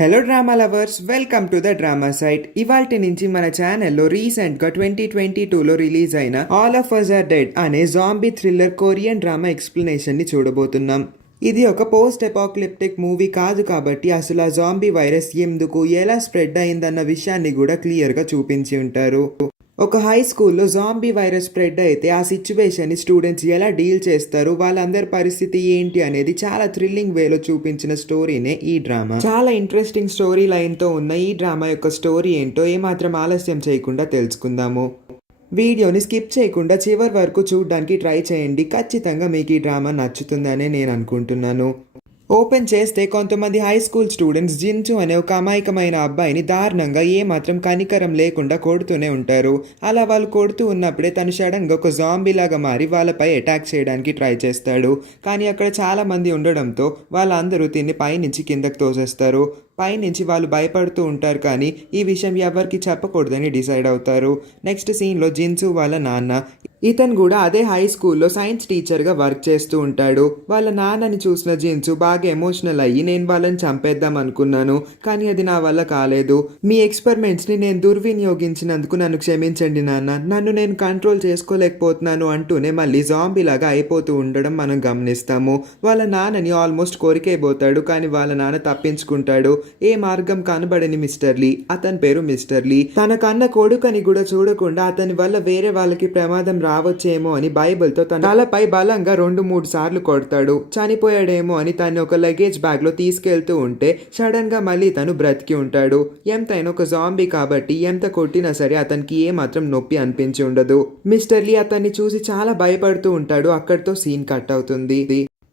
Hello drama lovers, welcome to the drama site. ఇవాల్టి నుంచి మన ఛానల్లో రీసెంట్గా 2022లో రిలీజ్ అయిన all of us are dead అనే జాంబీ థ్రిల్లర్ కొరియన్ డ్రామా ఎక్స్ప్లెనేషన్ని చూడబోతున్నాం. ఇది ఒక పోస్ట్ ఎపాక్లిప్టిక్ మూవీ కాదు కాబట్టి అసలు ఆ జాంబీ వైరస్ ఎందుకు ఎలా స్ప్రెడ్ అయిందన్న విషయాన్ని కూడా క్లియర్గా చూపించి ఉంటారు. ఒక హై స్కూల్లో జాంబీ వైరస్ స్ప్రెడ్ అయితే ఆ సిచ్యువేషన్ని స్టూడెంట్స్ ఎలా డీల్ చేస్తారు, వాళ్ళందరి పరిస్థితి ఏంటి అనేది చాలా థ్రిల్లింగ్ వేలో చూపించిన స్టోరీనే ఈ డ్రామా. చాలా ఇంట్రెస్టింగ్ స్టోరీ లైన్తో ఉన్న ఈ డ్రామా యొక్క స్టోరీ ఏంటో ఏమాత్రం ఆలస్యం చేయకుండా తెలుసుకుందాము. వీడియోని స్కిప్ చేయకుండా చివరి వరకు చూడడానికి ట్రై చేయండి. ఖచ్చితంగా మీకు ఈ డ్రామా నచ్చుతుందనే నేను అనుకుంటున్నాను. ఓపెన్ చేస్తే కొంతమంది హై స్కూల్ స్టూడెంట్స్ జిన్చు అనే ఒక అమాయకమైన అబ్బాయిని దారుణంగా ఏమాత్రం కనికరం లేకుండా కొడుతూనే ఉంటారు. అలా వాళ్ళు కొడుతూ ఉన్నప్పుడే తను సడన్గా ఒక జాంబీ లాగా మారి వాళ్ళపై అటాక్ చేయడానికి ట్రై చేస్తాడు. కానీ అక్కడ చాలా మంది ఉండడంతో వాళ్ళందరూ తిని పైనుంచి కిందకు తోసేస్తారు. పైనుంచి వాళ్ళు భయపడుతూ ఉంటారు, కానీ ఈ విషయం ఎవరికి చెప్పకూడదని డిసైడ్ అవుతారు. నెక్స్ట్ సీన్లో జిన్సు వాళ్ళ నాన్న, ఇతను కూడా అదే హై స్కూల్లో సైన్స్ టీచర్గా వర్క్ చేస్తూ ఉంటాడు. వాళ్ళ నాన్నని చూసిన జిన్సు బాగా ఎమోషనల్ అయ్యి నేను వాళ్ళని చంపేద్దాం అనుకున్నాను, కానీ అది నా వల్ల కాలేదు. మీ ఎక్స్పెరిమెంట్స్ని నేను దుర్వినియోగించినందుకు నన్ను క్షమించండి నాన్న, నన్ను నేను కంట్రోల్ చేసుకోలేకపోతున్నాను అంటూనే మళ్ళీ జాంబీ లాగా అయిపోతూ ఉండడం మనం గమనిస్తాము. వాళ్ళ నాన్నని ఆల్మోస్ట్ కొరికేయబోతాడు, కానీ వాళ్ళ నాన్న తప్పించుకుంటాడు. ఏ మార్గం కనబడని మిస్టర్ లీ, అతని పేరు మిస్టర్ లీ, తన కన్న కొడుకని కూడా చూడకుండా అతని వల్ల వేరే వాళ్ళకి ప్రమాదం రావచ్చేమో అని బైబిల్తో తన తలపై బలంగా 2-3 సార్లు కొడతాడు. చనిపోయాడేమో అని తను ఒక లగేజ్ బ్యాగ్ లో తీసుకెళ్తూ ఉంటే సడన్ గా మళ్ళీ తను బ్రతికి ఉంటాడు. ఎంతైనా ఒక జాంబీ కాబట్టి ఎంత కొట్టినా సరే అతనికి ఏ మాత్రం నొప్పి అనిపించి ఉండదు. మిస్టర్ లీ అతన్ని చూసి చాలా భయపడుతూ ఉంటాడు. అక్కడితో సీన్ కట్ అవుతుంది.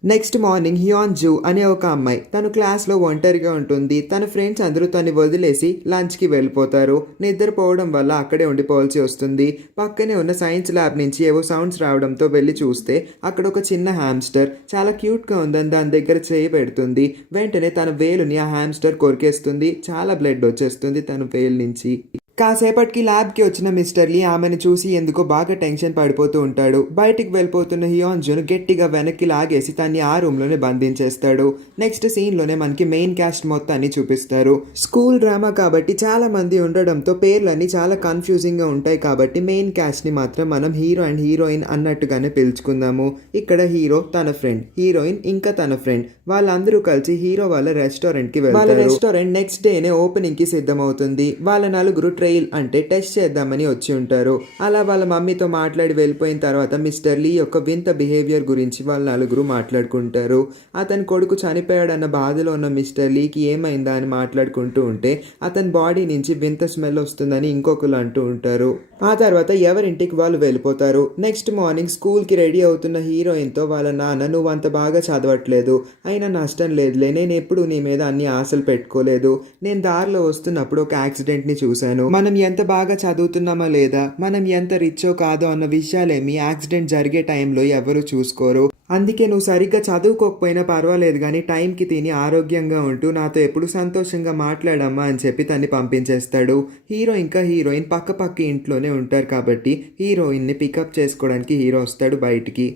నెక్స్ట్ మార్నింగ్ హ్యాన్ జూ అనే ఒక అమ్మాయి తను క్లాస్లో ఒంటరిగా ఉంటుంది. తన ఫ్రెండ్స్ అందరూ తను వదిలేసి లంచ్కి వెళ్ళిపోతారు. నిద్రపోవడం వల్ల అక్కడే ఉండిపోవాల్సి వస్తుంది. పక్కనే ఉన్న సైన్స్ ల్యాబ్ నుంచి ఏవో సౌండ్స్ రావడంతో వెళ్ళి చూస్తే అక్కడ ఒక చిన్న హ్యామ్స్టర్ చాలా క్యూట్గా ఉందని దాని దగ్గర చేయి పెడుతుంది. వెంటనే తన వేలుని ఆ హ్యామ్స్టర్ కొరికేస్తుంది. చాలా బ్లడ్ వచ్చేస్తుంది తన వేలు నుంచి. కాసేపటికి ల్యాబ్కి వచ్చిన మిస్టర్ లీ ఆమెను చూసి ఎందుకో బాగా టెన్షన్ పడిపోతూ ఉంటాడు. బయటికి వెళ్ళిపోతున్న హియాన్ జూను గట్టిగా వెనక్కి లాగేసి తన్ని ఆ రూమ్లోనే బంధించేస్తాడు. నెక్స్ట్ సీన్లోనే మనకి మెయిన్ క్యాస్ట్ మొత్తాన్ని చూపిస్తారు. స్కూల్ డ్రామా కాబట్టి చాలా మంది ఉండడంతో పేర్లన్నీ చాలా కన్ఫ్యూజింగ్గా ఉంటాయి కాబట్టి మెయిన్ క్యాస్ట్ని మాత్రం మనం హీరో అండ్ హీరోయిన్ అన్నట్టుగానే పిలుచుకుందాము. ఇక్కడ హీరో, తన ఫ్రెండ్, హీరోయిన్ ఇంకా తన ఫ్రెండ్ వాళ్ళందరూ కలిసి హీరో వాళ్ళ రెస్టారెంట్కి వెళ్తారు. వాళ్ళ రెస్టారెంట్ నెక్స్ట్ డేనే ఓపెనింగ్కి సిద్ధమవుతుంది. వాళ్ళ నలుగురు అంటే టెస్ట్ చేద్దామని వచ్చి ఉంటారు. అలా వాళ్ళ మమ్మీతో మాట్లాడి వెళ్ళిపోయిన తర్వాత మిస్టర్ లీ యొక్క వింత బిహేవియర్ గురించి వాళ్ళ నలుగురు మాట్లాడుకుంటారు. అతని కొడుకు చనిపోయాడన్న బాధలో ఉన్న మిస్టర్ లీకి ఏమైందా అని మాట్లాడుకుంటూ ఉంటే అతని బాడీ నుంచి వింత స్మెల్ వస్తుందని ఇంకొకరు అంటూ ఉంటారు. ఆ తర్వాత ఎవరింటికి వాళ్ళు వెళ్ళిపోతారు. నెక్స్ట్ మార్నింగ్ స్కూల్కి రెడీ అవుతున్న హీరోయిన్తో వాళ్ళ నాన్న, నువ్వు అంత బాగా చదవట్లేదు, అయినా నష్టం లేదులే, నేను ఎప్పుడు నీ మీద అన్ని ఆశలు పెట్టుకోలేదు. నేను దారిలో వస్తున్నప్పుడు ఒక యాక్సిడెంట్ని చూశాను. మనం ఎంత బాగా చదువుతున్నామో లేదా, మనం ఎంత రిచ్చో కాదో అన్న విషయాలేమి యాక్సిడెంట్ జరిగే టైంలో ఎవరు చూసుకోరు. అందుకే నువ్వు సరిగ్గా చదువుకోకపోయినా పర్వాలేదు, కానీ టైంకి తిని ఆరోగ్యంగా ఉంటూ నాతో ఎప్పుడు సంతోషంగా మాట్లాడమ్మా అని చెప్పి తన్ని పంపించేస్తాడు. హీరో ఇంకా హీరోయిన్ పక్క ఇంట్లోనే ఉంటారు కాబట్టి హీరోయిన్ని పికప్ చేసుకోవడానికి హీరో వస్తాడు బయటికి.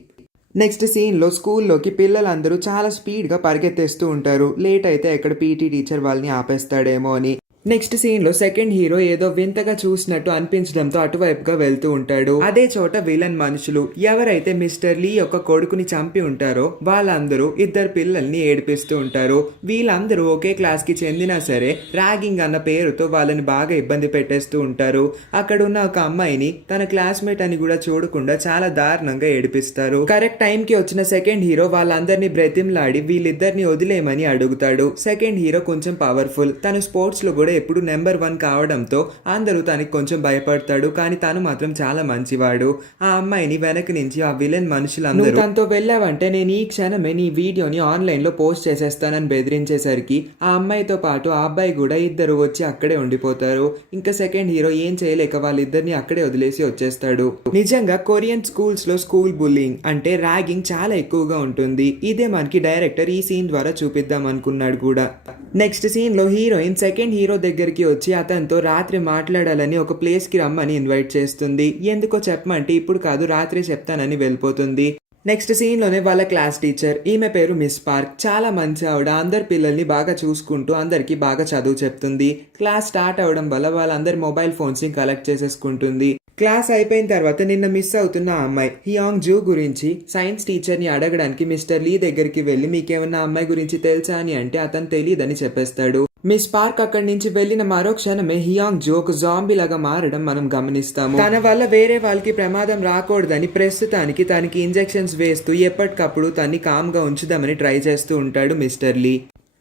నెక్స్ట్ సీన్లో స్కూల్లోకి పిల్లలందరూ చాలా స్పీడ్గా పరిగెత్తేస్తూ ఉంటారు. లేట్ అయితే ఎక్కడ పీటీ టీచర్ వాళ్ళని ఆపేస్తాడేమో అని. నెక్స్ట్ సీన్ లో సెకండ్ హీరో ఏదో వింతగా చూసినట్టు అనిపించడంతో అటువైపుగా వెళ్తూ ఉంటాడు. అదే చోట విలన్ మనుషులు ఎవరైతే మిస్టర్ లీ యొక్క కొడుకుని చంపి ఉంటారో వాళ్ళందరూ ఇద్దరు పిల్లల్ని ఏడిపిస్తూ ఉంటారు. వీళ్ళందరూ ఒకే క్లాస్ కి చెందినా సరే ర్యాగింగ్ అన్న పేరుతో వాళ్ళని బాగా ఇబ్బంది పెట్టేస్తూ ఉంటారు. అక్కడ ఉన్న ఒక అమ్మాయిని తన క్లాస్మేట్ అని కూడా చూడకుండా చాలా దారుణంగా ఏడిపిస్తారు. కరెక్ట్ టైం కి వచ్చిన సెకండ్ హీరో వాళ్ళందరినీ బ్రతిమలాడి వీళ్ళిద్దరిని వదిలేయమని అడుగుతాడు. సెకండ్ హీరో కొంచెం పవర్ఫుల్, తను స్పోర్ట్స్ లో కూడా ఎప్పుడు నెంబర్ 1 కావడంతో అందరూ తనకి కొంచెం భయపడతాడు, కానీ తను మాత్రం చాలా మంచివాడు. ఆ అమ్మాయిని వెనక నుంచి ఆ విలన్ మనుషులందరూ తనతో వెళ్ళావంటే నేను ఈ క్షణమే నీ వీడియోని ఆన్లైన్ లో పోస్ట్ చేసేస్తానని బెదిరించేసరికి ఆ అమ్మాయితో పాటు ఆ అబ్బాయి కూడా ఇద్దరు వచ్చి అక్కడే ఉండిపోతారు. ఇంకా సెకండ్ హీరో ఏం చేయలేక వాళ్ళిద్దరిని అక్కడే వదిలేసి వచ్చేస్తాడు. నిజంగా కొరియన్ స్కూల్స్ లో స్కూల్ బుల్లింగ్ అంటే ర్యాగింగ్ చాలా ఎక్కువగా ఉంటుంది. ఇదే మనకి డైరెక్టర్ ఈ సీన్ ద్వారా చూపిద్దాం అనుకున్నాడు కూడా. నెక్స్ట్ సీన్ లో హీరోయిన్ సెకండ్ హీరో దగ్గరికి వచ్చి అతనితో రాత్రి మాట్లాడాలని ఒక ప్లేస్ కి రమ్మని ఇన్వైట్ చేస్తుంది. ఎందుకో చెప్పమంటే ఇప్పుడు కాదు రాత్రి చెప్తానని వెళ్ళిపోతుంది. నెక్స్ట్ సీన్ లోనే వాళ్ళ క్లాస్ టీచర్, ఈమె పేరు మిస్ పార్క్, చాలా మంచి ఆవిడ. అందరి పిల్లల్ని బాగా చూసుకుంటూ అందరికి బాగా చదువు చెప్తుంది. క్లాస్ స్టార్ట్ అవడం వల్ల వాళ్ళందరి మొబైల్ ఫోన్స్ ని కలెక్ట్ చేసేసుకుంటుంది. క్లాస్ అయిపోయిన తర్వాత నిన్న మిస్ అవుతున్న ఆ అమ్మాయి హియాంగ్ జూ గురించి సైన్స్ టీచర్ ని అడగడానికి మిస్టర్ లీ దగ్గరికి వెళ్లి మీకేమన్నా అమ్మాయి గురించి తెలుసా అని అంటే అతను తెలియదని చెప్పేస్తాడు. మిస్ పార్క్ అక్కడి నుంచి వెళ్లిన మరో క్షణమే హియాంగ్ జూ ఒక జాంబీ లాగా మారడం మనం గమనిస్తాము. తన వల్ల వేరే వాళ్ళకి ప్రమాదం రాకూడదని ప్రస్తుతానికి తనకి ఇంజెక్షన్స్ వేస్తూ ఎప్పటికప్పుడు తన్ని కామ్ గా ఉంచుదామని ట్రై చేస్తూ ఉంటాడు మిస్టర్ లీ.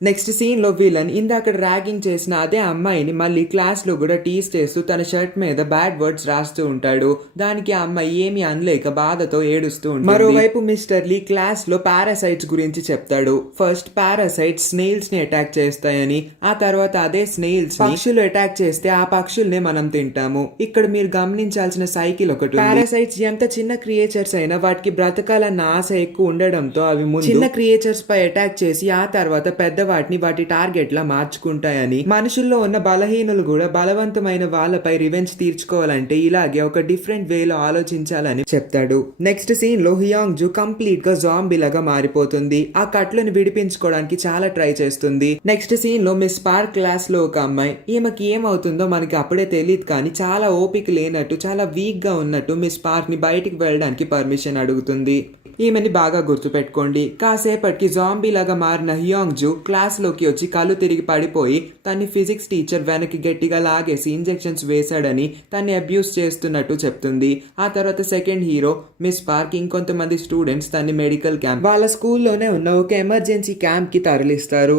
నెక్స్ట్ సీన్ లో విలన్ ఇందాక ర్యాగింగ్ చేసిన అదే అమ్మాయిని మళ్ళీ క్లాస్ లో కూడా టీస్ చేస్తూ తన షర్ట్ మీద బ్యాడ్ వర్డ్స్ రాస్తూ ఉంటాడు. దానికి ఆ అమ్మాయి ఏమీ అనలేక బాధతో ఏడుస్తూ ఉంటుంది. మరోవైపు మిస్టర్ లీ క్లాస్ లో పారాసైట్స్ గురించి చెప్తాడు. ఫస్ట్ పారాసైట్స్ స్నేల్స్ ని అటాక్ చేస్తాయని, ఆ తర్వాత అదే స్నేల్స్ పక్షులు అటాక్ చేస్తే ఆ పక్షుల్నే మనం తింటాము. ఇక్కడ మీరు గమనించాల్సిన సైకిల్ ఒకటి. పారాసైట్స్ ఎంత చిన్న క్రియేచర్స్ అయినా వాటికి బ్రతకాలన్న ఆశ ఎక్కువ ఉండడంతో అవి ముందు చిన్న క్రియేచర్స్ పై అటాక్ చేసి ఆ తర్వాత పెద్ద వాటిని వాటి టార్గెట్ లా మార్చుకుంటాయని, మనుషుల్లో ఉన్న బలహీనులు కూడా బలవంతమైన వాళ్ళపై రివెంజ్ తీర్చుకోవాలంటే ఇలాగే ఒక డిఫరెంట్ వేలో ఆలోచించాలని చెప్తాడు. నెక్స్ట్ సీన్ లో హియాంగ్ జూ కంప్లీట్ గా జాంబీ లాగా మారిపోతుంది. ఆ కట్లను విడిపించుకోవడానికి చాలా ట్రై చేస్తుంది. నెక్స్ట్ సీన్ లో మిస్ పార్క్ క్లాస్ లో ఒక అమ్మాయి, ఈమెకి ఏమవుతుందో మనకి అప్పుడే తెలియదు కానీ చాలా ఓపిక లేనట్టు, చాలా వీక్ గా ఉన్నట్టు మిస్ పార్క్ ని బయటికి వెళ్ళడానికి పర్మిషన్ అడుగుతుంది. ఈమెని బాగా గుర్తుపెట్టుకోండి. కాసేపటికి జాంబీ లాగా మారిన హియాంగ్ జూ క్లాస్ లోకి వచ్చి కళ్ళు తిరిగి పడిపోయి తన్ని ఫిజిక్స్ టీచర్ వెనక్కి గట్టిగా లాగేసి ఇంజెక్షన్స్ వేశాడని తన్ని అబ్యూస్ చేస్తున్నట్టు చెప్తుంది. ఆ తర్వాత సెకండ్ హీరో మిస్ పార్క్ ఇంకొంతమంది స్టూడెంట్స్ తన్ని మెడికల్ క్యాంప్, వాళ్ళ స్కూల్లోనే ఉన్న ఒక ఎమర్జెన్సీ క్యాంప్ కి తరలిస్తారు.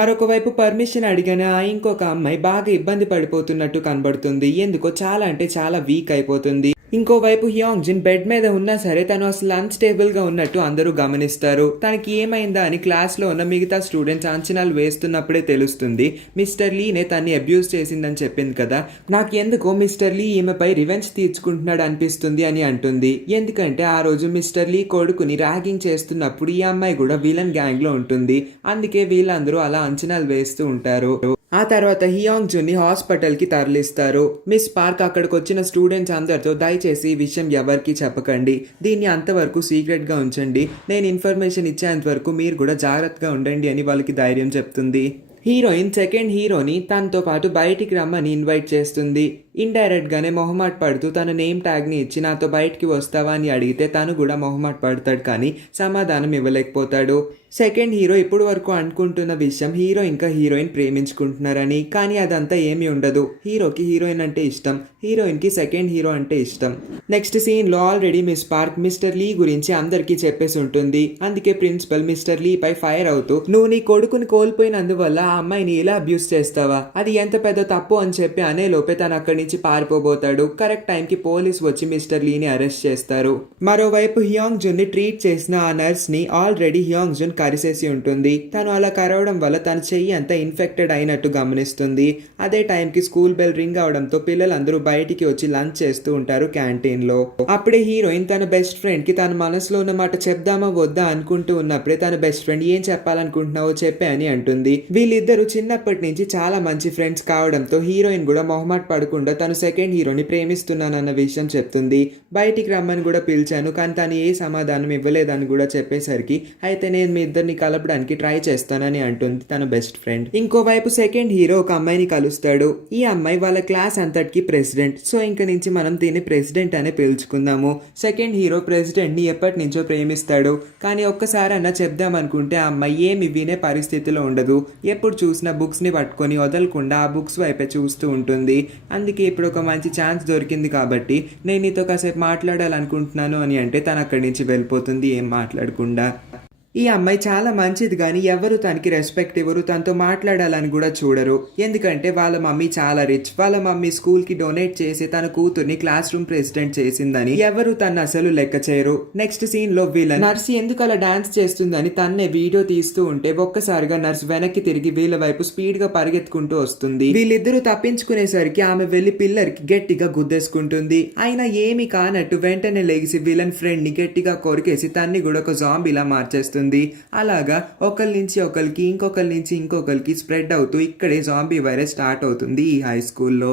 మరొక వైపు పర్మిషన్ అడిగిన ఇంకొక అమ్మాయి బాగా ఇబ్బంది పడిపోతున్నట్టు కనబడుతుంది. ఎందుకో చాలా అంటే చాలా వీక్ అయిపోతుంది. ఇంకోవైపు హియాంగ్ జిన్ బెడ్ మీద ఉన్నా సరే తను అసలు అన్స్టేబుల్ గా ఉన్నట్టు అందరూ గమనిస్తారు. తనకి ఏమైందా అని క్లాస్ లో ఉన్న మిగతా స్టూడెంట్స్ అంచనాలు వేస్తున్నప్పుడే తెలుస్తుంది మిస్టర్ లీనే తన్ని అబ్యూస్ చేసిందని చెప్పింది కదా, నాకు ఎందుకో మిస్టర్ లీ ఈమెపై రివెంజ్ తీర్చుకుంటున్నాడు అనిపిస్తుంది అని అంటుంది. ఎందుకంటే ఆ రోజు మిస్టర్ లీ కొడుకుని ర్యాగింగ్ చేస్తున్నప్పుడు ఈ అమ్మాయి కూడా విలన్ గ్యాంగ్ లో ఉంటుంది. అందుకే వీళ్ళందరూ అలా అంచనాలు వేస్తూ ఉంటారు. ఆ తర్వాత హియాంగ్ జున్ ని హాస్పిటల్ కి తరలిస్తారు. మిస్ పార్క్ అక్కడికి వచ్చిన స్టూడెంట్స్ అందరితో దయచేసి ఈ విషయం ఎవరికి చెప్పకండి, దీన్ని అంతవరకు సీక్రెట్ గా ఉంచండి, నేను ఇన్ఫర్మేషన్ ఇచ్చేంత వరకు మీరు కూడా జాగ్రత్తగా ఉండండి అని వాళ్ళకి ధైర్యం చెప్తుంది. హీరోయిన్ సెకండ్ హీరోని తనతో పాటు బయటికి రమ్మని ఇన్వైట్ చేస్తుంది. ఇండైరెక్ట్ గానే మొహమాట పడుతూ తన నేమ్ ట్యాగ్ ని ఇచ్చి నాతో బయటికి వస్తావా అని అడిగితే తను కూడా మొహమాట పడతాడు కానీ సమాధానం ఇవ్వలేకపోతాడు. సెకండ్ హీరో ఇప్పుడు వరకు అనుకుంటున్న విషయం హీరో ఇంకా హీరోయిన్ ప్రేమించుకుంటున్నారని, కానీ అదంతా ఏమీ ఉండదు. హీరోకి హీరోయిన్ అంటే ఇష్టం, హీరోయిన్ కి సెకండ్ హీరో అంటే ఇష్టం. నెక్స్ట్ సీన్ లో ఆల్రెడీ మిస్ పార్క్ మిస్టర్ లీ గురించి అందరికీ చెప్పేసి ఉంటుంది. అందుకే ప్రిన్సిపల్ మిస్టర్ లీ పై ఫైర్ అవుతూ నువ్వు నీ కొడుకుని కోల్పోయినందువల్ల ఆ అమ్మాయిని ఇలా అబ్యూస్ చేస్తావా, అది ఎంత పెద్ద తప్పు అని చెప్పి అనే లోపే తను అక్కడి నుంచి పారిపోబోతాడు. కరెక్ట్ టైం కి పోలీస్ వచ్చి మిస్టర్ లీని అరెస్ట్ చేస్తారు. మరోవైపు హియాంగ్ జున్ ని ట్రీట్ చేసిన ఆ నర్స్ ని ఆల్రెడీ హియాంగ్ జున్ కరిసేసి ఉంటుంది. తను అలా కరవడం వల్ల తన చెయ్యి అంతా ఇన్ఫెక్టెడ్ అయినట్టు గమనిస్తుంది. అదే టైంకి స్కూల్ బెల్ రింగ్ అవడంతో పిల్లలందరూ బయటికి వచ్చి లంచ్ చేస్తూ ఉంటారు క్యాంటీన్ లో. అప్పుడే హీరోయిన్ తన బెస్ట్ ఫ్రెండ్ కి తన మనసులో ఉన్న మాట చెప్దామా వద్దా అనుకుంటూ ఉన్నప్పుడే తన బెస్ట్ ఫ్రెండ్ ఏం చెప్పాలనుకుంటున్నావో చెప్పే అని అంటుంది. వీళ్ళిద్దరూ చిన్నప్పటి నుంచి చాలా మంచి ఫ్రెండ్స్ కావడంతో హీరోయిన్ కూడా మొహమాట పడకుండా తను సెకండ్ హీరోని ప్రేమిస్తున్నానన్న విషయం చెప్తుంది. బయటికి రమ్మని కూడా పిలిచాను కానీ తను ఏ సమాధానం ఇవ్వలేదని కూడా చెప్పేసరికి అయితే నేను మీ ఇద్దరిని కలపడానికి ట్రై చేస్తానని అంటుంది తన బెస్ట్ ఫ్రెండ్. ఇంకోవైపు సెకండ్ హీరో ఒక అమ్మాయిని కలుస్తాడు. ఈ అమ్మాయి వాళ్ళ క్లాస్ అంతటికి ప్రెసిడెంట్. సో ఇంక నుంచి మనం దీన్ని ప్రెసిడెంట్ అనే పిలుచుకుందాము. సెకండ్ హీరో ప్రెసిడెంట్ ని ఎప్పటి నుంచో ప్రేమిస్తాడు కానీ ఒక్కసారన్నా చెప్దాం అనుకుంటే ఆ అమ్మాయి ఏమి వినే పరిస్థితిలో ఉండదు. ఎప్పుడు చూసినా బుక్స్ ని పట్టుకొని వదలకుండా ఆ బుక్స్ వైపే చూస్తూ ఉంటుంది. అందుకే ఇప్పుడు ఒక మంచి ఛాన్స్ దొరికింది కాబట్టి నేను నీతో కాసేపు మాట్లాడాలనుకుంటున్నాను అని అంటే తను అక్కడి నుంచి వెళ్ళిపోతుంది ఏం మాట్లాడకుండా. ఈ అమ్మాయి చాలా మంచిది కానీ ఎవరు తనకి రెస్పెక్ట్ ఇవ్వరు, తనతో మాట్లాడాలని కూడా చూడరు. ఎందుకంటే వాళ్ళ మమ్మీ చాలా రిచ్, వాళ్ళ మమ్మీ స్కూల్ కి డొనేట్ చేసి తన కూతుర్ని క్లాస్ రూమ్ ప్రెసిడెంట్ చేసిందని ఎవరు తన అసలు లెక్క చేయరు. నెక్స్ట్ సీన్ లో విలన్ నర్స్ ఎందుకు అలా డాన్స్ చేస్తుందని తన్నే వీడియో తీస్తూ ఉంటే ఒక్కసారిగా నర్స్ వెనక్కి తిరిగి వీళ్ళ వైపు స్పీడ్ గా పరిగెత్తుకుంటూ వస్తుంది. వీళ్ళిద్దరూ తప్పించుకునేసరికి ఆమె వెళ్లి పిల్లర్ కి గట్టిగా గుద్దేసుకుంటుంది. అయినా ఏమీ కానట్టు వెంటనే లెగిసి విలన్ ఫ్రెండ్ ని గట్టిగా కొరికేసి తన్ని కూడా ఒక జాంబీలా మార్చేస్తుంది. అలాగా ఒకరి నుంచి ఒకరికి ఇంకొకరి నుంచి ఇంకొకరికి స్ప్రెడ్ అవుతూ ఇక్కడే జాంబీ వైరస్ స్టార్ట్ అవుతుంది ఈ హై స్కూల్లో.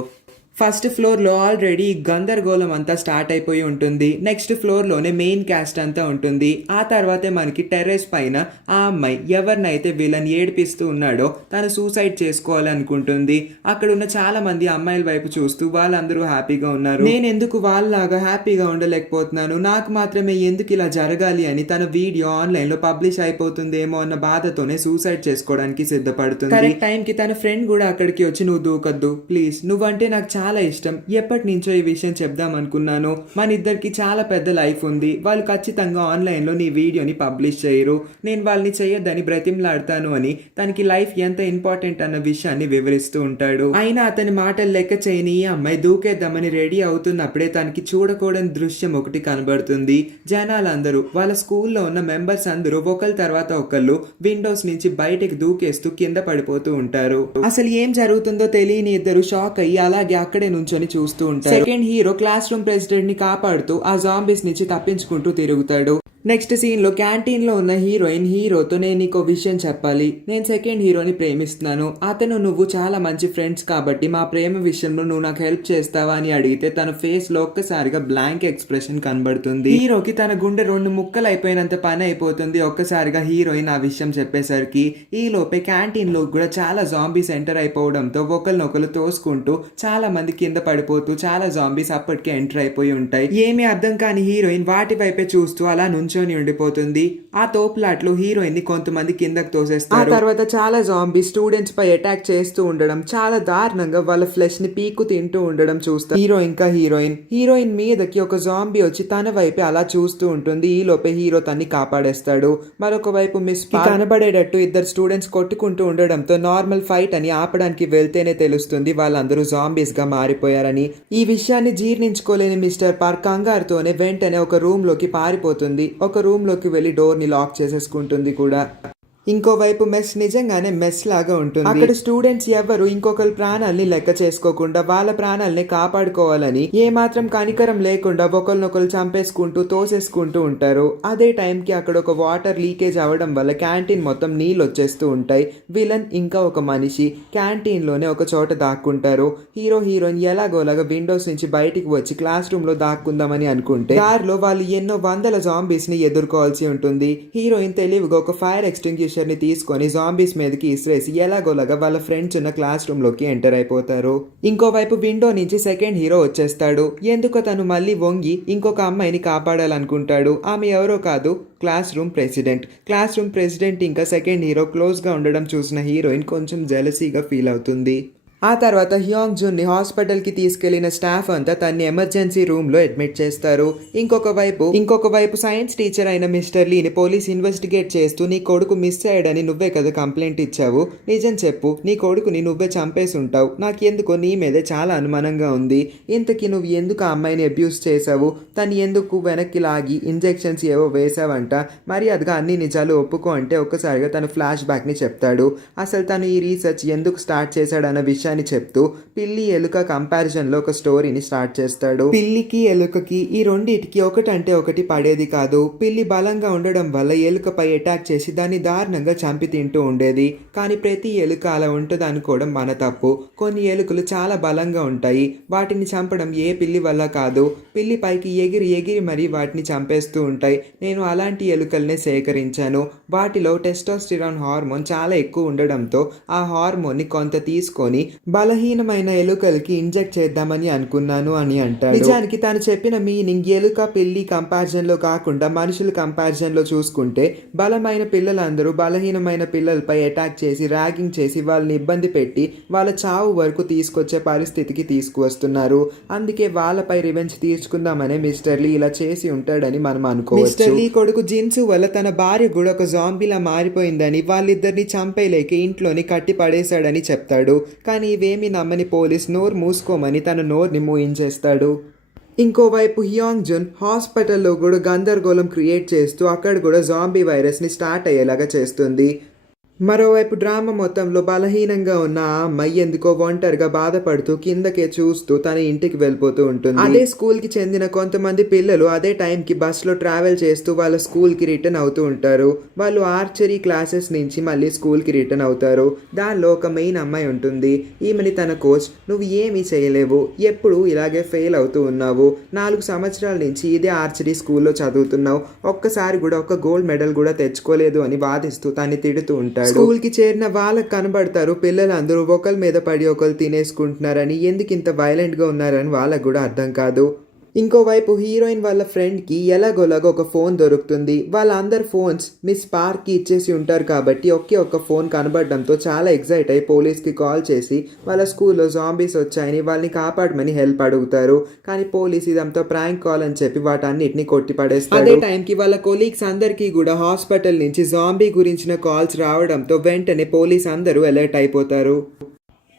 ఫస్ట్ ఫ్లోర్లో ఆల్రెడీ గందరగోళం అంతా స్టార్ట్ అయిపోయి ఉంటుంది. నెక్స్ట్ ఫ్లోర్లోనే మెయిన్ క్యాస్ట్ అంతా ఉంటుంది. ఆ తర్వాతే మనకి టెర్రస్ పైన ఆ అమ్మాయి ఎవరినైతే విలన్ ఏడిపిస్తూ ఉన్నాడో తను సూసైడ్ చేసుకోవాలనుకుంటుంది. అక్కడ ఉన్న చాలా మంది అమ్మాయిల వైపు చూస్తూ వాళ్ళందరూ హ్యాపీగా ఉన్నారు. నేను ఎందుకు వాళ్ళలాగా హ్యాపీగా ఉండలేకపోతున్నాను, నాకు మాత్రమే ఎందుకు ఇలా జరగాలి అని తన వీడియో ఆన్లైన్లో పబ్లిష్ అయిపోతుందేమో అన్న బాధతోనే సూసైడ్ చేసుకోవడానికి సిద్ధపడుతుంది. కరెక్ట్ టైంకి తన ఫ్రెండ్ కూడా అక్కడికి వచ్చి నువ్వు దూకొద్దు ప్లీజ్, నువ్వంటే నాకు చాలా ఇష్టం, ఎప్పటి నుంచో ఈ విషయం చెప్దాం అనుకున్నాను, మన ఇద్దరికి చాలా పెద్ద లైఫ్ ఉంది, వాళ్ళు ఖచ్చితంగా ఆన్లైన్లో నీ వీడియోని పబ్లిష్ చేయరు, నేను వాళ్ళని చేయొద్దని బ్రతిమలాడతాను అని తనకి లైఫ్ ఎంత ఇంపార్టెంట్ అన్న విషయాన్ని వివరిస్తూ ఉంటాడు. అయినా అతని మాటలు లెక్క చేయని ఈ అమ్మాయి దూకేద్దామని రెడీ అవుతున్నప్పుడే తనకి చూడకూడని దృశ్యం ఒకటి కనబడుతుంది. జనాలందరూ వాళ్ళ స్కూల్లో ఉన్న మెంబర్స్ అందరూ ఒకళ్ళ తర్వాత ఒకళ్ళు విండోస్ నుంచి బయటకు దూకేస్తూ కింద పడిపోతూ ఉంటారు. అసలు ఏం జరుగుతుందో తెలియని ఇద్దరు షాక్ అయ్యి అలాగే అక్కడే నుంచొని చూస్తూ ఉంటారు. Second hero class room president ని కాపాడుతూ ఆ జాంబీస్ నుంచి తప్పించుకుంటూ తిరుగుతాడు. నెక్స్ట్ సీన్ లో క్యాంటీన్ లో ఉన్న హీరోయిన్ హీరోతో నేను నీకో విషయం చెప్పాలి, నేను సెకండ్ హీరోని ప్రేమిస్తున్నాను, అతను నువ్వు చాలా మంచి ఫ్రెండ్స్ కాబట్టి మా ప్రేమ విషయంలో నువ్వు నాకు హెల్ప్ చేస్తావా అని అడిగితే తన ఫేస్ లో ఒక్కసారిగా బ్లాంక్ ఎక్స్ప్రెషన్ కనబడుతుంది. హీరోకి తన గుండె 2 ముక్కలు అయిపోయినంత పని అయిపోతుంది ఒక్కసారిగా హీరోయిన్ ఆ విషయం చెప్పేసరికి. ఈ లోపే క్యాంటీన్ లో కూడా చాలా జాంబీస్ ఎంటర్ అయిపోవడంతో ఒకరినొకరు తోసుకుంటూ చాలా మంది కింద పడిపోతూ చాలా జాంబీస్ అప్పటికే ఎంటర్ అయిపోయి ఉంటాయి. ఏమీ అర్థం కాని హీరోయిన్ వాటి వైపే చూస్తూ అలా నుంచొని ఉండిపోతుంది. ఆ తోపులాట్లో హీరోయిన్ ని కొంతమంది కిందకి తోసేస్తారు. ఆ తర్వాత చాలా జాంబీ స్టూడెంట్స్ పై అటాక్ చేస్తూ ఉండడం, చాలా దారుణంగా వాళ్ళ ఫ్లెష్ ని పీకు తింటూ ఉండడం చూస్తారు. హీరోయిన్ మీదకి ఒక జాంబీ వచ్చి తన వైపే అలా చూస్తూ ఉంటుంది. ఈ లోపే హీరో తన్ని కాపాడేస్తాడు. మరొక వైపు మిస్ కనబడేటట్టు ఇద్దరు స్టూడెంట్స్ కొట్టుకుంటూ ఉండడంతో నార్మల్ ఫైట్ అని ఆపడానికి వెళ్తేనే తెలుస్తుంది వాళ్ళందరూ జాంబీస్ గా మారిపోయారని. ఈ విషయాన్ని జీర్ణించుకోలేని మిస్టర్ పార్క్ కంగారుతోనే వెంటనే ఒక రూమ్ లోకి పారిపోతుంది. ఒక రూమ్ లోకి వెళ్లి డోర్ ని లాక్ చేసేసుకుంటుంది కూడా. ఇంకోవైపు మెస్ నిజంగానే మెస్ లాగా ఉంటుంది. అక్కడ స్టూడెంట్స్ ఎవరు ఇంకొకరి ప్రాణాలని లెక్క చేసుకోకుండా వాళ్ళ ప్రాణాలని కాపాడుకోవాలని ఏమాత్రం కనికరం లేకుండా ఒకరినొకరు చంపేసుకుంటూ తోసేసుకుంటూ ఉంటారు. అదే టైంకి అక్కడ ఒక వాటర్ లీకేజ్ అవ్వడం వల్ల క్యాంటీన్ మొత్తం నీళ్ళు వచ్చేస్తూ ఉంటాయి. విలన్ ఇంకా ఒక మనిషి క్యాంటీన్ లోనే ఒక చోట దాక్కుంటారు. హీరోయిన్ ఎలాగోలాగా విండోస్ నుంచి బయటికి వచ్చి క్లాస్ రూమ్ లో దాక్కుందామని అనుకుంటే దారిలో వాళ్ళు ఎన్నో వందల జాంబీస్ ని ఎదుర్కోవాల్సి ఉంటుంది. హీరోయిన్ తెలివిగా ఒక ఫైర్ ఎక్స్టింగ్విషర్ ని తీసుకొని జాంబీస్ మీదకి ఇసిరేసి ఎలాగోలాగా వాళ్ళ ఫ్రెండ్స్ ఉన్న క్లాస్ రూమ్ లోకి ఎంటర్ అయిపోతారు. ఇంకోవైపు విండో నుంచి సెకండ్ హీరో వచ్చేస్తాడు. ఎందుకో తను మళ్ళీ వంగి ఇంకొక అమ్మాయిని కాపాడాలనుకుంటాడు. ఆమె ఎవరో కాదు, క్లాస్ రూమ్ ప్రెసిడెంట్. ఇంకా సెకండ్ హీరో క్లోజ్ గా ఉండడం చూసిన హీరోయిన్ కొంచెం జెలసీగా ఫీల్ అవుతుంది. ఆ తర్వాత హ్యాంగ్ జున్ ని హాస్పిటల్ కి తీసుకెళ్లిన స్టాఫ్ అంతా తన్ని ఎమర్జెన్సీ రూమ్ లో అడ్మిట్ చేస్తారు. ఇంకొక వైపు సైన్స్ టీచర్ అయిన మిస్టర్ లీని పోలీస్ ఇన్వెస్టిగేట్ చేస్తూ నీ కొడుకు మిస్ అయ్యాడని నువ్వే కదా కంప్లైంట్ ఇచ్చావు, నిజం చెప్పు, నీ కొడుకుని నువ్వే చంపేసి ఉంటావు, నాకు ఎందుకో నీ మీదే చాలా అనుమానంగా ఉంది, ఇంతకీ నువ్వు ఎందుకు ఆ అమ్మాయిని అబ్యూస్ చేసావు, తను ఎందుకు వెనక్కి లాగి ఇంజెక్షన్స్ ఏవో వేసావంట, మరి అదిగా అన్ని నిజాలు ఒప్పుకో అంటే ఒక్కసారిగా తను ఫ్లాష్ బ్యాక్ ని చెప్తాడు. అసలు తను ఈ రీసెర్చ్ ఎందుకు స్టార్ట్ చేశాడన్న విషయం అని చెప్తూ పిల్లి ఎలుక కంపారిజన్ లో ఒక స్టోరీని స్టార్ట్ చేస్తాడు. పిల్లికి ఎలుకకి ఈ రెండిటికి ఒకటంటే ఒకటి పడేది కాదు. పిల్లి బలంగా ఉండడం వల్ల ఎలుకపై అటాక్ చేసి దాన్ని దారుణంగా చంపి తింటూ ఉండేది. కానీ ప్రతి ఎలుక అలా ఉంటుంది అనుకోవడం మన తప్పు. కొన్ని ఎలుకలు చాలా బలంగా ఉంటాయి, వాటిని చంపడం ఏ పిల్లి వల్ల కాదు. పిల్లి పైకి ఎగిరి మరీ వాటిని చంపేస్తూ ఉంటాయి. నేను అలాంటి ఎలుకల్నే సేకరించాను. వాటిలో టెస్టోస్టిరాన్ హార్మోన్ చాలా ఎక్కువ ఉండడంతో ఆ హార్మోన్ ని కొంత తీసుకొని బలహీనమైన ఎలుకలకి ఇంజెక్ట్ చేద్దామని అనుకున్నాను అని అంటాడు. నిజానికి తాను చెప్పిన మీనింగ్ ఎలుక పిల్లి కంపారిజన్ లో కాకుండా మనుషుల కంపారిజన్ లో చూసుకుంటే బలమైన పిల్లలందరూ బలహీనమైన పిల్లలపై అటాక్ చేసి ర్యాగింగ్ చేసి వాళ్ళని ఇబ్బంది పెట్టి వాళ్ళ చావు వరకు తీసుకొచ్చే పరిస్థితికి తీసుకువస్తున్నారు. అందుకే వాళ్ళపై రివెంజ్ తీర్చుకుందామనే మిస్టర్ లీ ఇలా చేసి ఉంటాడని మనం అనుకోవచ్చు. మిస్టర్ లీ కొడుకు జిన్సు వల్ల తన భార్య కూడా ఒక జాంబీలా మారిపోయిందని వాళ్ళిద్దరిని చంపేలేక ఇంట్లోని కట్టి పడేశాడని చెప్తాడు. కానీ ఇవేమీ నమ్మని పోలీస్ నోరు మూసుకోమని తన నోరుని మూయించేస్తాడు. ఇంకోవైపు హ్యాంగ్ జున్ హాస్పిటల్లో కూడా గందరగోళం క్రియేట్ చేస్తూ అక్కడ కూడా జాంబీ వైరస్ ని స్టార్ట్ అయ్యేలాగా చేస్తుంది. మరోవైపు డ్రామా మొత్తంలో బలహీనంగా ఉన్న ఆ అమ్మాయి ఎందుకో ఒంటరిగా బాధపడుతూ కిందకే చూస్తూ తన ఇంటికి వెళ్ళిపోతూ ఉంటుంది. అదే స్కూల్ కి చెందిన కొంతమంది పిల్లలు అదే టైంకి బస్సులో ట్రావెల్ చేస్తూ వాళ్ళ స్కూల్ కి రిటర్న్ అవుతూ ఉంటారు. వాళ్ళు ఆర్చరీ క్లాసెస్ నుంచి మళ్ళీ స్కూల్ కి రిటర్న్ అవుతారు. దానిలో ఒక మెయిన్ అమ్మాయి ఉంటుంది. ఈమెని తన కోచ్, నువ్వు ఏమీ చేయలేవు, ఎప్పుడు ఇలాగే ఫెయిల్ అవుతూ ఉన్నావు, 4 సంవత్సరాల నుంచి ఇదే ఆర్చరీ స్కూల్లో చదువుతున్నావు, ఒక్కసారి కూడా ఒక గోల్డ్ మెడల్ కూడా తెచ్చుకోలేదు అని వాదిస్తూ తన్ని తిడుతూ ఉంటాడు. స్కూల్ కి చేరిన వాళ్ళకి కనబడతారు పిల్లలందరూ ఒకరి మీద పడి ఒకరు తినేసుకుంటున్నారని, ఎందుకు ఇంత వైలెంట్ గా ఉన్నారని వాళ్ళకు కూడా అర్థం కాదు. ఇంకోవైపు హీరోయిన్ వాళ్ళ ఫ్రెండ్కి ఎలాగోలాగో ఒక ఫోన్ దొరుకుతుంది. వాళ్ళందరు ఫోన్స్ మిస్ పార్క్కి ఇచ్చేసి ఉంటారు కాబట్టి ఒక్క ఫోన్ కనబడడంతో చాలా ఎక్సైట్ అయి పోలీస్కి కాల్ చేసి వాళ్ళ స్కూల్లో జాంబీస్ వచ్చాయని వాళ్ళని కాపాడమని హెల్ప్ అడుగుతారు. కానీ పోలీస్ ఇదంతా ప్రాంక్ కాల్ అని చెప్పి వాటన్నిటిని కొట్టి పడేస్తారు. అదే టైంకి వాళ్ళ కొలీగ్స్ అందరికీ కూడా హాస్పిటల్ నుంచి జాంబీ గురించిన కాల్స్ రావడంతో వెంటనే పోలీస్ అందరూ అలర్ట్ అయిపోతారు.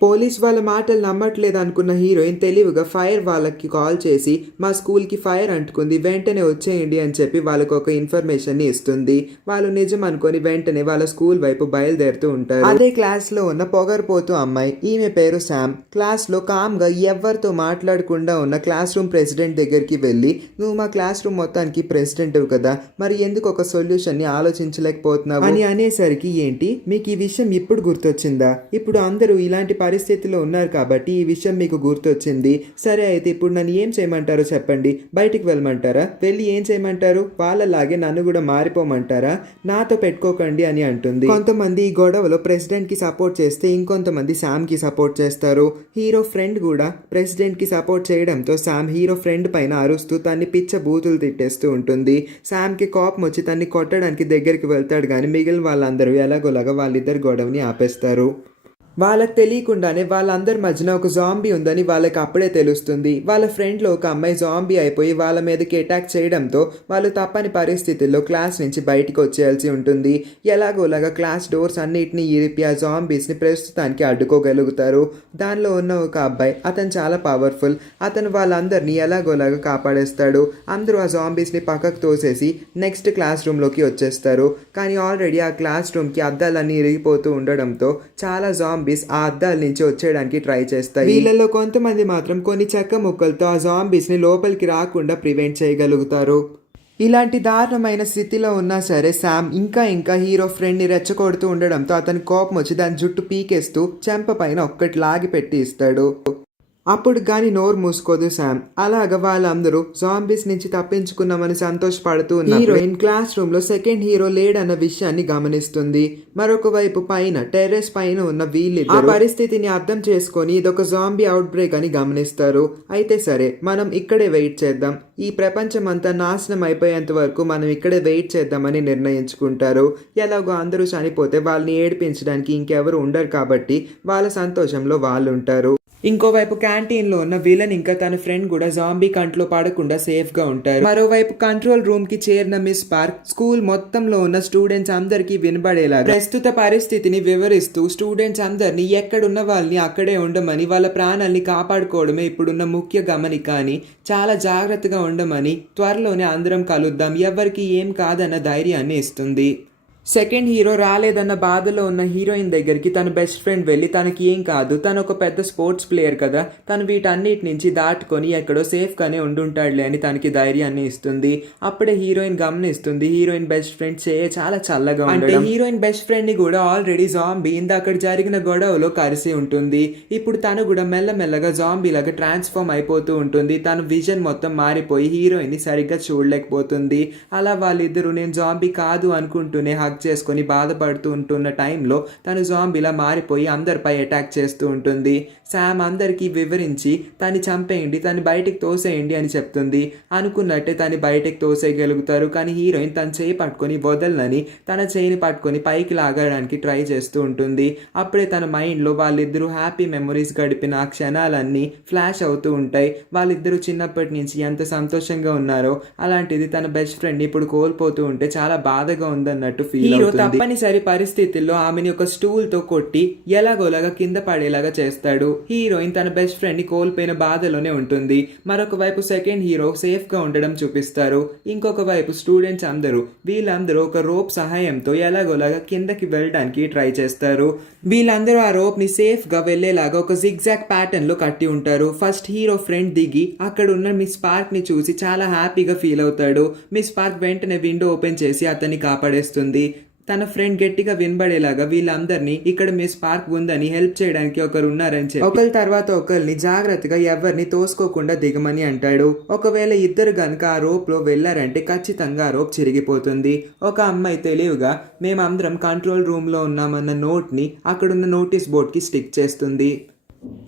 పోలీస్ వాళ్ళ మాటలు నమ్మట్లేదు అనుకున్న హీరోయిన్ తెలివిగా ఫైర్ వాళ్ళకి కాల్ చేసి మా స్కూల్కి ఫైర్ అంటుకుంది, వెంటనే వచ్చేయండి అని చెప్పి వాళ్ళకు ఒక ఇన్ఫర్మేషన్ ఇస్తుంది. వాళ్ళు నిజం అనుకొని వెంటనే వాళ్ళ స్కూల్ వైపు బయలుదేరుతూ ఉంటారు. అదే క్లాస్లో ఉన్న పొగరపోతూ అమ్మాయి, ఈమె పేరు శామ్, క్లాస్లో కామ్గా ఎవరితో మాట్లాడకుండా ఉన్న క్లాస్ రూమ్ ప్రెసిడెంట్ దగ్గరికి వెళ్ళి, నువ్వు మా క్లాస్ రూమ్ మొత్తానికి ప్రెసిడెంట్ కదా, మరి ఎందుకు ఒక సొల్యూషన్ని ఆలోచించలేకపోతున్నావు అని అనేసరికి, ఏంటి మీకు ఈ విషయం ఇప్పుడు గుర్తొచ్చిందా, ఇప్పుడు అందరూ ఇలాంటి పరిస్థితిలో ఉన్నారు కాబట్టి ఈ విషయం మీకు గుర్తొచ్చింది, సరే అయితే ఇప్పుడు నన్ను ఏం చేయమంటారో చెప్పండి, బయటికి వెళ్ళమంటారా, వెళ్ళి ఏం చేయమంటారు, వాళ్ళలాగే నన్ను కూడా మారిపోమంటారా, నాతో పెట్టుకోకండి అని అంటుంది. కొంతమంది ఈ గొడవలో ప్రెసిడెంట్ కి సపోర్ట్ చేస్తే ఇంకొంతమంది శామ్ కి సపోర్ట్ చేస్తారు. హీరో ఫ్రెండ్ కూడా ప్రెసిడెంట్ కి సపోర్ట్ చేయడంతో శామ్ హీరో ఫ్రెండ్ పైన అరుస్తూ తన్ని పిచ్చ బూతులు తిట్టేస్తూ ఉంటుంది. శామ్ కి కోపం వచ్చి తన్ని కొట్టడానికి దగ్గరికి వెళ్తాడు, కానీ మిగిలిన వాళ్ళందరూ ఎలాగోలాగా వాళ్ళిద్దరు గొడవని ఆపేస్తారు. వాళ్ళకి తెలియకుండానే వాళ్ళందరి మధ్యన ఒక జాంబీ ఉందని వాళ్ళకి అప్పుడే తెలుస్తుంది. వాళ్ళ ఫ్రెండ్లో ఒక అమ్మాయి జాంబీ అయిపోయి వాళ్ళ మీదకి అటాక్ చేయడంతో వాళ్ళు తప్పని పరిస్థితుల్లో క్లాస్ నుంచి బయటికి వచ్చేయాల్సి ఉంటుంది. ఎలాగోలాగా క్లాస్ డోర్స్ అన్నిటినీ ఇరిపి ఆ జాంబీస్ని ప్రస్తుతానికి అడ్డుకోగలుగుతారు. దానిలో ఉన్న ఒక అబ్బాయి, అతను చాలా పవర్ఫుల్, అతను వాళ్ళందరినీ ఎలాగోలాగా కాపాడేస్తాడు. అందరూ ఆ జాంబీస్ని పక్కకు తోసేసి నెక్స్ట్ క్లాస్ రూమ్లోకి వచ్చేస్తారు. కానీ ఆల్రెడీ ఆ క్లాస్ రూమ్కి అద్దాలన్నీ ఇరిగిపోతూ ఉండడంతో చాలా జాంబీ ఆ అద్దాల నుంచి వచ్చేయడానికి ట్రై చేస్తాయి. వీళ్ళలో కొంతమంది మాత్రం కొన్ని చెక్క ముక్కలతో ఆ జాంబీస్ ని లోపలికి రాకుండా ప్రివెంట్ చేయగలుగుతారు. ఇలాంటి దారుణమైన స్థితిలో ఉన్నా సరే శామ్ ఇంకా హీరో ఫ్రెండ్ ని రెచ్చగొడుతూ ఉండడంతో అతని కోపం వచ్చి దాని జుట్టు పీకేస్తూ చెంప పైన ఒక్కటి లాగి పెట్టి ఇస్తాడు. అప్పుడు గాని నోరు మూసుకోదు శామ్. అలాగా వాళ్ళందరూ జాంబీస్ నుంచి తప్పించుకున్నామని సంతోషపడుతూ హీరోయిన్ క్లాస్ రూమ్ లో సెకండ్ హీరో లేడన్న విషయాన్ని గమనిస్తుంది. మరొక వైపు పైన టెర్రస్ పైన ఉన్న వీళ్ళిద్దరు ఆ పరిస్థితిని అర్థం చేసుకొని ఇదొక జాంబీ అవుట్ బ్రేక్ అని గమనిస్తారు. అయితే సరే, మనం ఇక్కడే వెయిట్ చేద్దాం, ఈ ప్రపంచం అంతా నాశనం అయిపోయేంత వరకు మనం ఇక్కడే వెయిట్ చేద్దామని నిర్ణయించుకుంటారు. ఎలాగో అందరూ చనిపోతే వాళ్ళని ఏడిపించడానికి ఇంకెవరు ఉండరు కాబట్టి వాళ్ళ సంతోషంలో వాళ్ళు ఉంటారు. ఇంకోవైపు క్యాంటీన్ లో ఉన్న విలన్ ఇంకా తన ఫ్రెండ్ కూడా జాంబీ కంట్లో పడకుండా సేఫ్ గా ఉంటారు. మరోవైపు కంట్రోల్ రూమ్ కి చేరిన మిస్ పార్క్ స్కూల్ మొత్తంలో ఉన్న స్టూడెంట్స్ అందరికీ వినబడేలా ప్రస్తుత పరిస్థితిని వివరిస్తూ స్టూడెంట్స్ అందరినీ ఎక్కడున్న వాళ్ళని అక్కడే ఉండమని, వాళ్ళ ప్రాణాలని కాపాడుకోవడమే ఇప్పుడున్న ముఖ్య గమనిక అని, చాలా జాగ్రత్తగా ఉండమని, త్వరలోనే అందరం కలుద్దాం, ఎవరికి ఏం కాదన్న ధైర్యాన్ని ఇస్తుంది. సెకండ్ హీరో రాలేదన్న బాధలో ఉన్న హీరోయిన్ దగ్గరికి తన బెస్ట్ ఫ్రెండ్ వెళ్ళి, తనకి ఏం కాదు, తను ఒక పెద్ద స్పోర్ట్స్ ప్లేయర్ కదా, తను వీటన్నిటి నుంచి దాటుకొని ఎక్కడో సేఫ్గానే ఉండుంటాడులే అని తనకి ధైర్యాన్ని ఇస్తుంది. అప్పుడే హీరోయిన్ గమనిస్తుంది హీరోయిన్ బెస్ట్ ఫ్రెండ్ చాలా చల్లగా ఉంటుంది. హీరోయిన్ బెస్ట్ ఫ్రెండ్ ని కూడా ఆల్రెడీ జాంబీ అక్కడ జరిగిన గొడవలో కలిసి ఉంటుంది. ఇప్పుడు తను కూడా మెల్లమెల్లగా జాంబీ లాగా ట్రాన్స్ఫార్మ్ అయిపోతూ ఉంటుంది. తన విజన్ మొత్తం మారిపోయి హీరోయిన్ ని సరిగ్గా చూడలేకపోతుంది. అలా వాళ్ళిద్దరూ నేను జాంబీ కాదు అనుకుంటూనే హగ్ చేసుకొని బాధపడుతూ ఉంటున్న టైంలో తను జాంబీలా మారిపోయి అందరిపై అటాక్ చేస్తూ ఉంటుంది. శామ్ అందరికీ వివరించి తను చంపేయండి, తను బయటికి తోసేయండి అని చెప్తుంది. అనుకున్నట్టే తను బయటికి తోసేయగలుగుతారు. కానీ హీరోయిన్ తన చేయి పట్టుకొని వదలని తన చేయిని పట్టుకొని పైకి లాగడానికి ట్రై చేస్తూ ఉంటుంది. అప్పుడే తన మైండ్లో వాళ్ళిద్దరూ హ్యాపీ మెమరీస్ గడిపిన ఆ క్షణాలన్నీ ఫ్లాష్ అవుతూ ఉంటాయి. వాళ్ళిద్దరూ చిన్నప్పటి నుంచి ఎంత సంతోషంగా ఉన్నారో అలాంటిది తన బెస్ట్ ఫ్రెండ్ ఇప్పుడు కోల్పోతూ ఉంటే చాలా బాధగా ఉందన్నట్టు ఫీల్ అవుతుంది. తప్పనిసరి పరిస్థితుల్లో ఆమెని ఒక స్టూల్ తో కొట్టి ఎలాగోలాగా కింద పడేలాగా చేస్తాడు. హీరోయిన్ తన బెస్ట్ ఫ్రెండ్ ని కోల్పోయిన బాధలోనే ఉంటుంది. మరొక వైపు సెకండ్ హీరో సేఫ్ గా ఉండడం చూపిస్తారు. ఇంకొక వైపు స్టూడెంట్స్ వీళ్ళందరూ ఒక రోప్ సహాయంతో ఎలాగోలాగా కిందకి వెళ్ళడానికి ట్రై చేస్తారు. వీళ్ళందరూ ఆ రోప్ ని సేఫ్ గా వెళ్లేలాగా ఒక జిగ్జాగ్ ప్యాటర్న్ లో కట్టి ఉంటారు. ఫస్ట్ హీరో ఫ్రెండ్ దిగి అక్కడ ఉన్న మిస్ పార్క్ ని చూసి చాలా హ్యాపీగా ఫీల్ అవుతాడు. మిస్ పార్క్ వెంటనే విండో ఓపెన్ చేసి అతన్ని కాపాడేస్తుంది. తన ఫ్రెండ్ గట్టిగా వినబడేలాగా వీళ్ళందరినీ ఇక్కడ మిస్ పార్క్ ఉందని హెల్ప్ చేయడానికి ఒకరు ఉన్నారని చెప్పి ఒకరి తర్వాత ఒకరిని జాగ్రత్తగా ఎవరిని తోసుకోకుండా దిగమని అంటాడు. ఒకవేళ ఇద్దరు గనుక ఆ రోప్ లో వెళ్లారంటే ఖచ్చితంగా ఆ రోప్ చిరిగిపోతుంది. ఒక అమ్మాయి తెలివిగా మేమందరం కంట్రోల్ రూమ్ లో ఉన్నామన్న నోట్ ని అక్కడున్న నోటీస్ బోర్డ్ కి స్టిక్ చేస్తుంది.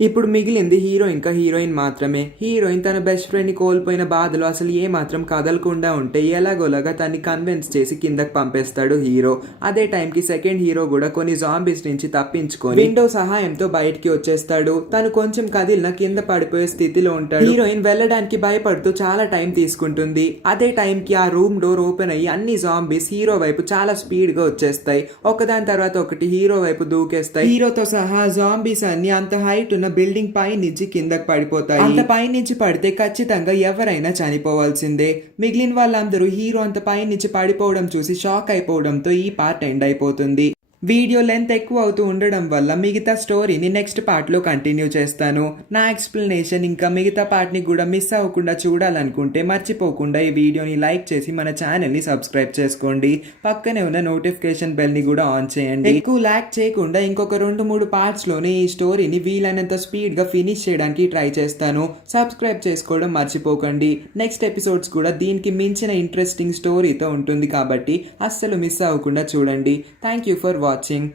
ఇప్పుడు మిగిలింది హీరోయిన్ మాత్రమే. హీరోయిన్ తన బెస్ట్ ఫ్రెండ్ ని కోల్పోయిన బాధలో అసలు ఏ మాత్రం కదలకుండా ఉంటే ఎలాగోలాగా తన్ని కన్విన్స్ చేసి కిందకి పంపేస్తాడు హీరో. అదే టైంకి సెకండ్ హీరో కూడా కొన్ని జాంబీస్ నుంచి తప్పించుకొని విండో సహాయంతో బయటికి వచ్చేస్తాడు. తను కొంచెం కదిలిన కింద పడిపోయే స్థితిలో ఉంటాడు. హీరోయిన్ వెళ్ళడానికి భయపడుతూ చాలా టైం తీసుకుంటుంది. అదే టైంకి ఆ రూమ్ డోర్ ఓపెన్ అయ్యి అన్ని జాంబీస్ హీరో వైపు చాలా స్పీడ్ గా వచ్చేస్తాయి. ఒకదాని తర్వాత ఒకటి హీరో వైపు దూకేస్తాయి. హీరోతో సహా జాంబీస్ అన్ని అంత హైట్ ఉన్న బిల్డింగ్ పై నుంచి కిందకి పడిపోతాయి. అంత పై నుంచి పడితే ఖచ్చితంగా ఎవరైనా చనిపోవాల్సిందే. మిగిలిన వాళ్ళందరూ హీరో అంత పై నుంచి పడిపోవడం చూసి షాక్ అయిపోవడంతో ఈ పార్ట్ ఎండ్ అయిపోతుంది. వీడియో లెంత్ ఎక్కువ అవుతూ ఉండడం వల్ల మిగతా స్టోరీని నెక్స్ట్ పార్ట్లో కంటిన్యూ చేస్తాను. నా ఎక్స్ప్లెనేషన్ ఇంకా మిగతా పార్ట్ని కూడా మిస్ అవ్వకుండా చూడాలనుకుంటే మర్చిపోకుండా ఈ వీడియోని లైక్ చేసి మన ఛానల్ని సబ్స్క్రైబ్ చేసుకోండి. పక్కనే ఉన్న నోటిఫికేషన్ బెల్ని కూడా ఆన్ చేయండి. ఎక్కువ ల్యాక్ చేయకుండా ఇంకొక 2-3 పార్ట్స్లోనే ఈ స్టోరీని వీలైనంత స్పీడ్గా ఫినిష్ చేయడానికి ట్రై చేస్తాను. సబ్స్క్రైబ్ చేసుకోవడం మర్చిపోకండి. నెక్స్ట్ ఎపిసోడ్స్ కూడా దీనికి మించిన ఇంట్రెస్టింగ్ స్టోరీతో ఉంటుంది కాబట్టి అస్సలు మిస్ అవ్వకుండా చూడండి. Thank you for watching.